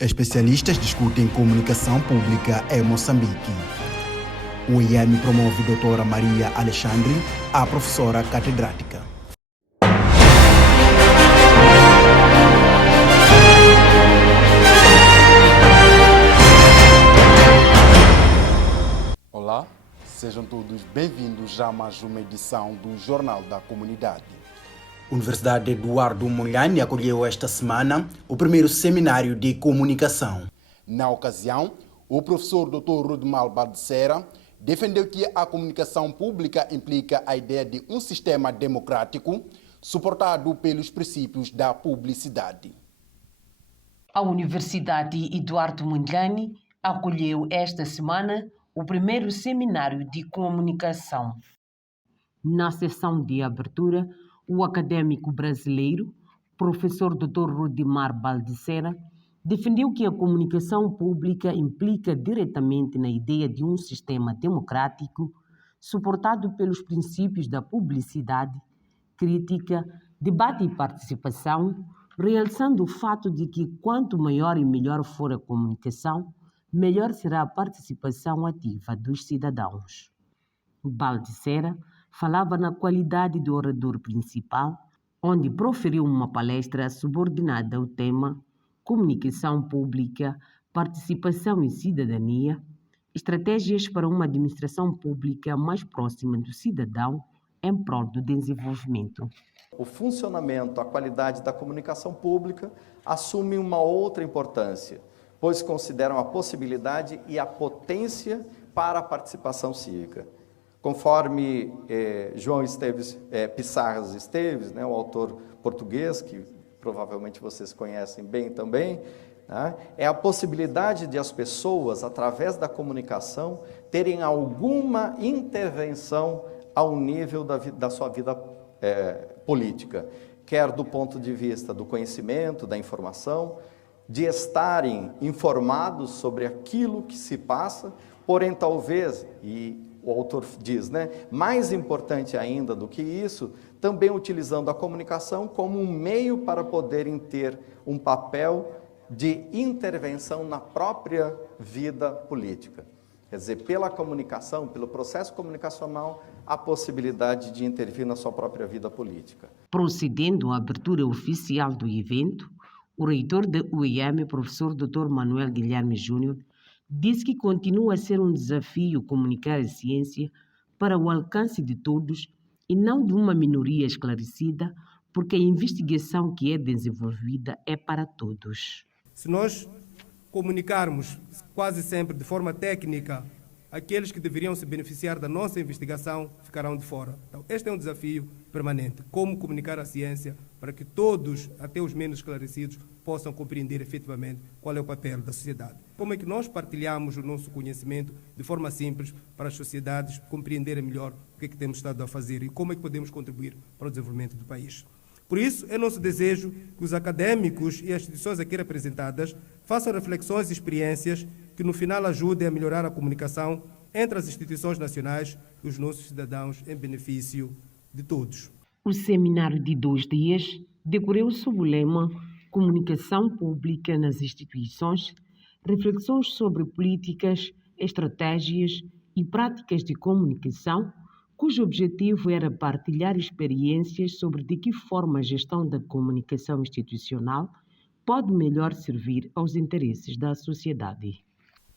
Especialistas discutem comunicação pública em Moçambique. O IEM promove a doutora Maria Alexandre a professora catedrática. Olá, sejam todos bem-vindos a mais uma edição do Jornal da Comunidade. A Universidade Eduardo Mondlane acolheu esta semana o primeiro seminário de comunicação. Na ocasião, o professor Dr. Rudmal Baldissera defendeu que a comunicação pública implica a ideia de um sistema democrático suportado pelos princípios da publicidade. A Universidade Eduardo Mondlane acolheu esta semana o primeiro seminário de comunicação. Na sessão de abertura, o acadêmico brasileiro, professor Dr. Rudmal Baldissera, defendeu que a comunicação pública implica diretamente na ideia de um sistema democrático suportado pelos princípios da publicidade, crítica, debate e participação, realçando o fato de que quanto maior e melhor for a comunicação, melhor será a participação ativa dos cidadãos. Baldissera falava na qualidade de orador principal, onde proferiu uma palestra subordinada ao tema Comunicação Pública, Participação e Cidadania, estratégias para uma administração pública mais próxima do cidadão em prol do desenvolvimento. O funcionamento, a qualidade da comunicação pública assume uma outra importância, pois consideram a possibilidade e a potência para a participação cívica. Conforme João Pissarras Esteves, o autor português, que provavelmente vocês conhecem bem também, é a possibilidade de as pessoas, através da comunicação, terem alguma intervenção ao nível da sua vida política, quer do ponto de vista do conhecimento, da informação, de estarem informados sobre aquilo que se passa, porém talvez, e o autor diz, mais importante ainda do que isso, também utilizando a comunicação como um meio para poderem ter um papel de intervenção na própria vida política. Quer dizer, pela comunicação, pelo processo comunicacional, a possibilidade de intervir na sua própria vida política. Procedendo à abertura oficial do evento, o reitor da UEM, professor Dr. Manuel Guilherme Júnior, disse que continua a ser um desafio comunicar a ciência para o alcance de todos e não de uma minoria esclarecida, porque a investigação que é desenvolvida é para todos. Se nós comunicarmos quase sempre de forma técnica, aqueles que deveriam se beneficiar da nossa investigação ficarão de fora. Então, este é um desafio permanente. Como comunicar a ciência para que todos, até os menos esclarecidos, possam compreender efetivamente qual é o papel da sociedade. Como é que nós partilhamos o nosso conhecimento de forma simples para as sociedades compreenderem melhor o que é que temos estado a fazer e como é que podemos contribuir para o desenvolvimento do país. Por isso, é nosso desejo que os acadêmicos e as instituições aqui representadas façam reflexões e experiências que no final ajudem a melhorar a comunicação entre as instituições nacionais e os nossos cidadãos em benefício de todos. O seminário de 2 dias decorreu sob o lema Comunicação Pública nas Instituições, reflexões sobre políticas, estratégias e práticas de comunicação, cujo objetivo era partilhar experiências sobre de que forma a gestão da comunicação institucional pode melhor servir aos interesses da sociedade.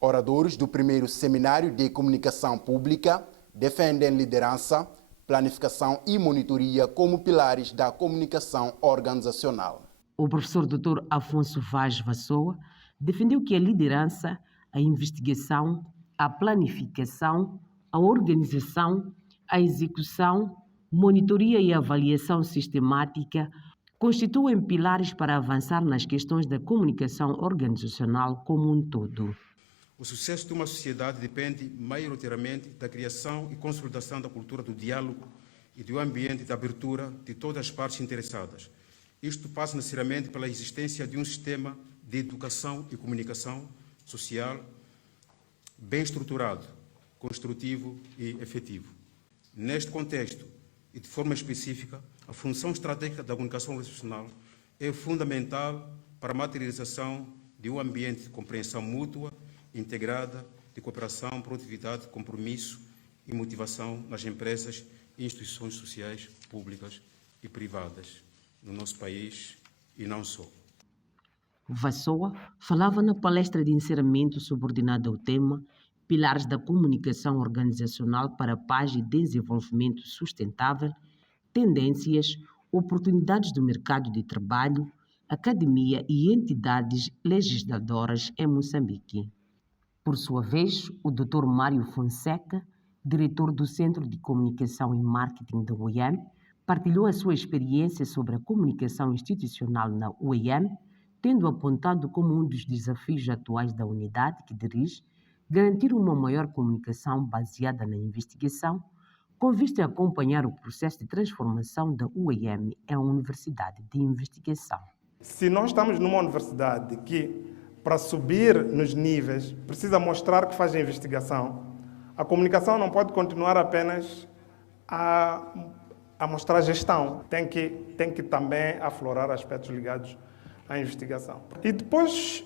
Oradores do primeiro seminário de comunicação pública defendem liderança, planificação e monitoria como pilares da comunicação organizacional. O professor Dr. Afonso Vaz Vassoa defendeu que a liderança, a investigação, a planificação, a organização, a execução, monitoria e avaliação sistemática constituem pilares para avançar nas questões da comunicação organizacional como um todo. O sucesso de uma sociedade depende maioritariamente da criação e consolidação da cultura do diálogo e do ambiente de abertura de todas as partes interessadas. Isto passa necessariamente pela existência de um sistema de educação e comunicação social bem estruturado, construtivo e efetivo. Neste contexto, e de forma específica, a função estratégica da comunicação organizacional é fundamental para a materialização de um ambiente de compreensão mútua, integrada, de cooperação, produtividade, compromisso e motivação nas empresas e instituições sociais, públicas e privadas no nosso país e não só. Vassoa falava na palestra de encerramento subordinada ao tema Pilares da Comunicação Organizacional para a Paz e Desenvolvimento Sustentável, Tendências, Oportunidades do Mercado de Trabalho, Academia e Entidades Legisladoras em Moçambique. Por sua vez, o Dr. Mário Fonseca, diretor do Centro de Comunicação e Marketing da UEM, partilhou a sua experiência sobre a comunicação institucional na UEM, tendo apontado como um dos desafios atuais da unidade que dirige garantir uma maior comunicação baseada na investigação, com vista a acompanhar o processo de transformação da UEM em uma universidade de investigação. Se nós estamos numa universidade que, para subir nos níveis, precisa mostrar que faz a investigação, a comunicação não pode continuar apenas a mostrar gestão. Tem que também aflorar aspectos ligados à investigação. E depois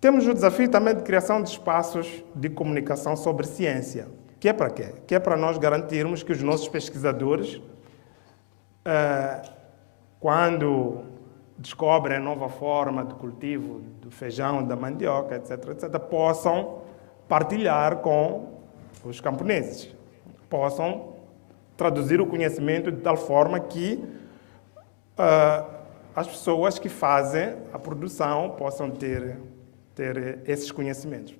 temos o desafio também de criação de espaços de comunicação sobre ciência. Que é para quê? Que é para nós garantirmos que os nossos pesquisadores, quando descobrem nova forma de cultivo do feijão, da mandioca, etc., possam partilhar com os camponeses, possam traduzir o conhecimento de tal forma que as pessoas que fazem a produção possam ter esses conhecimentos.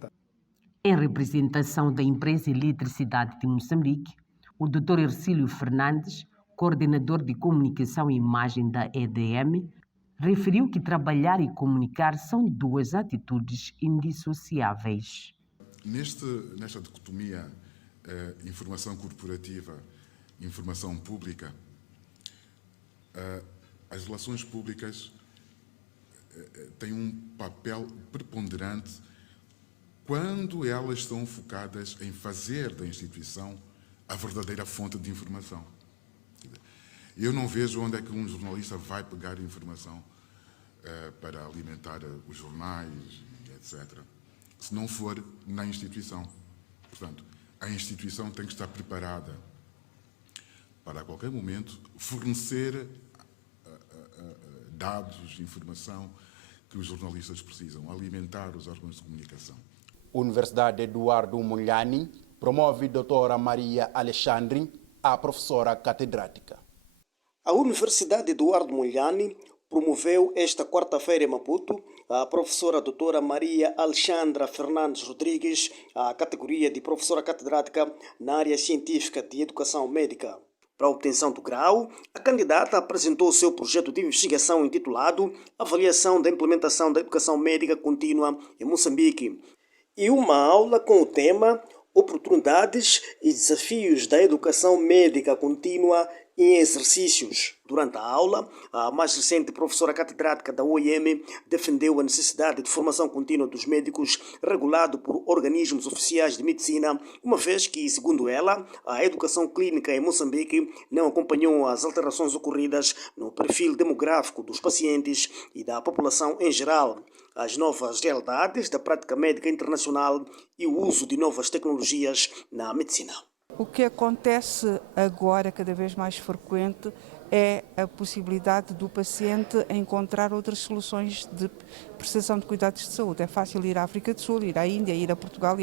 Em representação da Empresa Eletricidade de Moçambique, o Dr. Ercílio Fernandes, coordenador de comunicação e imagem da EDM, referiu que trabalhar e comunicar são duas atitudes indissociáveis. Nesta dicotomia informação corporativa, informação pública, as relações públicas têm um papel preponderante quando elas estão focadas em fazer da instituição a verdadeira fonte de informação. Eu não vejo onde é que um jornalista vai pegar informação para alimentar os jornais, etc., se não for na instituição. Portanto, a instituição tem que estar preparada para, a qualquer momento, fornecer dados, informação que os jornalistas precisam, alimentar os órgãos de comunicação. Universidade Eduardo Mondlane promove a doutora Maria Alexandre, a professora catedrática. A Universidade Eduardo Mondlane promoveu esta quarta-feira em Maputo a professora doutora Maria Alexandra Fernandes Rodrigues, a categoria de professora catedrática na área científica de educação médica. Para a obtenção do grau, a candidata apresentou o seu projeto de investigação intitulado Avaliação da Implementação da Educação Médica Contínua em Moçambique e uma aula com o tema Oportunidades e Desafios da Educação Médica Contínua em Exercícios. Durante a aula, a mais recente professora catedrática da UEM defendeu a necessidade de formação contínua dos médicos regulado por organismos oficiais de medicina, uma vez que, segundo ela, a educação clínica em Moçambique não acompanhou as alterações ocorridas no perfil demográfico dos pacientes e da população em geral, as novas realidades da prática médica internacional e o uso de novas tecnologias na medicina. O que acontece agora, cada vez mais frequente, é a possibilidade do paciente encontrar outras soluções de prestação de cuidados de saúde. É fácil ir à África do Sul, ir à Índia, ir a Portugal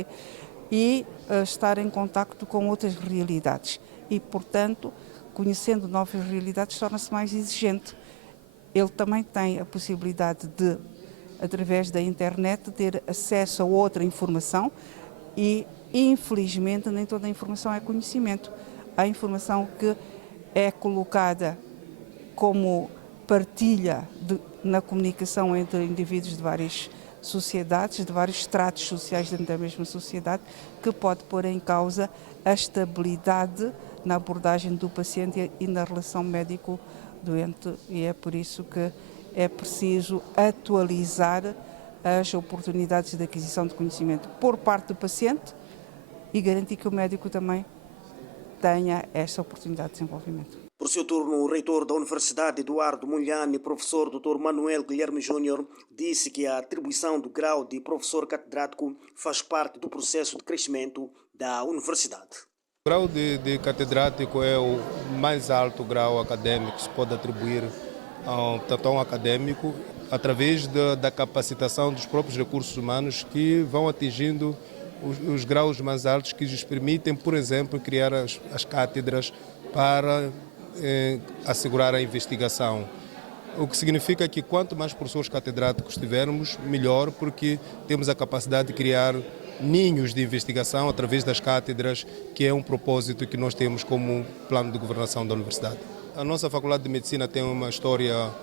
e estar em contacto com outras realidades. E, portanto, conhecendo novas realidades, torna-se mais exigente. Ele também tem a possibilidade de, através da internet, ter acesso a outra informação e, infelizmente, nem toda a informação é conhecimento. Há informação que é colocada como partilha na comunicação entre indivíduos de várias sociedades, de vários estratos sociais dentro da mesma sociedade, que pode pôr em causa a estabilidade na abordagem do paciente e na relação médico-doente. E é por isso que é preciso atualizar as oportunidades de aquisição de conhecimento por parte do paciente e garantir que o médico também tenha essa oportunidade de desenvolvimento. Por seu turno, o reitor da Universidade Eduardo Mondlane, professor Dr. Manuel Guilherme Júnior, disse que a atribuição do grau de professor catedrático faz parte do processo de crescimento da universidade. O grau de catedrático é o mais alto grau acadêmico que se pode atribuir a um acadêmico através da capacitação dos próprios recursos humanos que vão atingindo os graus mais altos que lhes permitem, por exemplo, criar as cátedras para assegurar a investigação. O que significa que quanto mais professores catedráticos tivermos, melhor, porque temos a capacidade de criar ninhos de investigação através das cátedras, que é um propósito que nós temos como plano de governação da universidade. A nossa Faculdade de Medicina tem uma história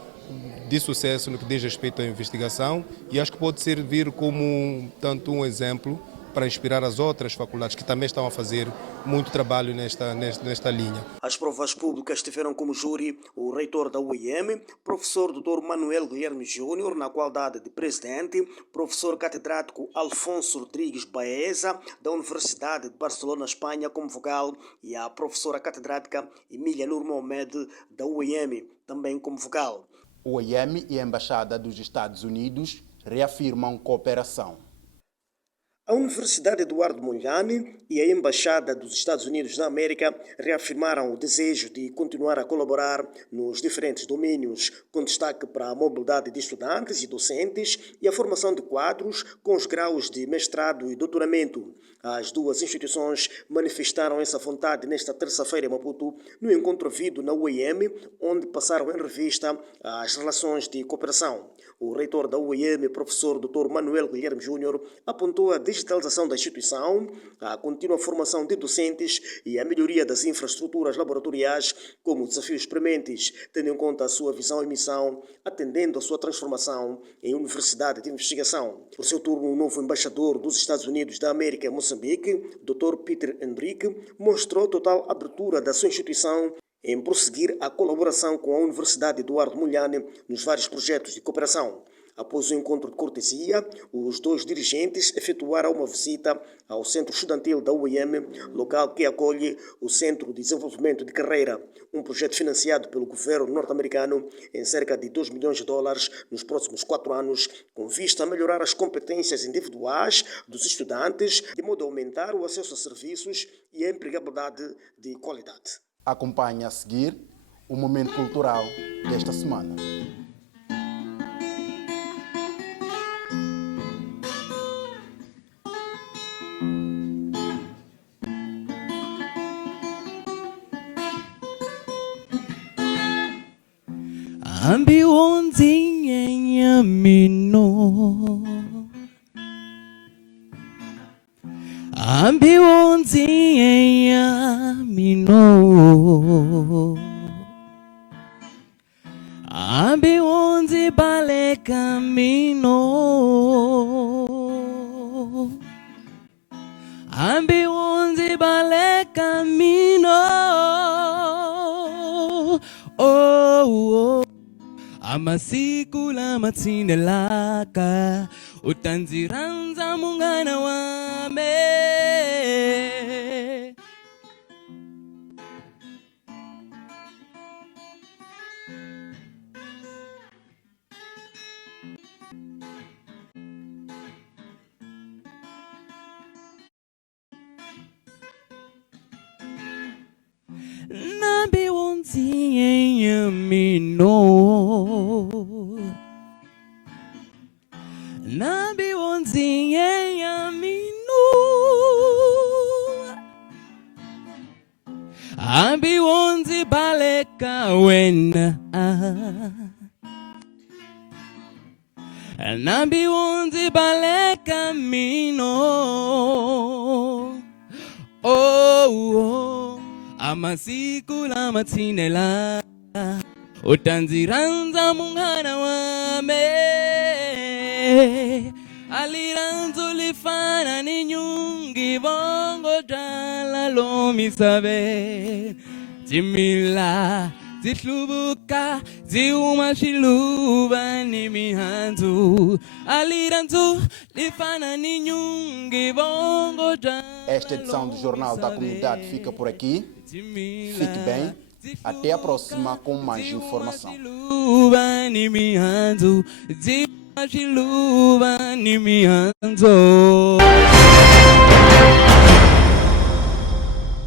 de sucesso no que diz respeito à investigação e acho que pode servir como tanto um exemplo para inspirar as outras faculdades que também estão a fazer muito trabalho nesta linha. As provas públicas tiveram como júri o reitor da UIM, professor Dr. Manuel Guilherme Júnior, na qualidade de presidente, professor catedrático Alfonso Rodrigues Baeza, da Universidade de Barcelona, Espanha, como vogal, e a professora catedrática Emília Nur Mohamed, da UIM, também como vogal. O UIM e a Embaixada dos Estados Unidos reafirmam cooperação. A Universidade Eduardo Mondlane e a Embaixada dos Estados Unidos da América reafirmaram o desejo de continuar a colaborar nos diferentes domínios, com destaque para a mobilidade de estudantes e docentes e a formação de quadros com os graus de mestrado e doutoramento. As duas instituições manifestaram essa vontade nesta terça-feira em Maputo, no encontro havido na UIM, onde passaram em revista as relações de cooperação. O reitor da UIM, professor Dr. Manuel Guilherme Júnior, apontou a digitalização da instituição, a contínua formação de docentes e a melhoria das infraestruturas laboratoriais como desafios prementes, tendo em conta a sua visão e missão, atendendo a sua transformação em universidade de investigação. Por seu turno, o novo embaixador dos Estados Unidos da América em Moçambique, Dr. Peter Henrique, mostrou total abertura da sua instituição em prosseguir a colaboração com a Universidade Eduardo Mondlane nos vários projetos de cooperação. Após o encontro de cortesia, os dois dirigentes efetuaram uma visita ao Centro Estudantil da UIM, local que acolhe o Centro de Desenvolvimento de Carreira, um projeto financiado pelo governo norte-americano em cerca de $2 milhões nos próximos 4 anos, com vista a melhorar as competências individuais dos estudantes, de modo a aumentar o acesso a serviços e a empregabilidade de qualidade. Acompanhe a seguir o momento cultural desta semana. Ambi onzinha mino, ambi onzinha mino, ambi onzi bale camino, ambi onzi bale camino, oh, oh. Amasiku la matsinelaka utanziranza mungana wame Nabi wonzi mino Nabi wonzi mino Abi wonzi baleka wena Nabi wonzi baleka mino Oh, oh. Amasiku la matsinela utanziranza mungana wame aliranzo lifana ni nyungi bongo jala lomi sabe jimila zitlubuka ziuma shiluba ni mihanzu aliranzo lifana ni nyungi bongo jala. Esta edição do Jornal da Comunidade fica por aqui. Fique bem Até a próxima com mais informação. Luva,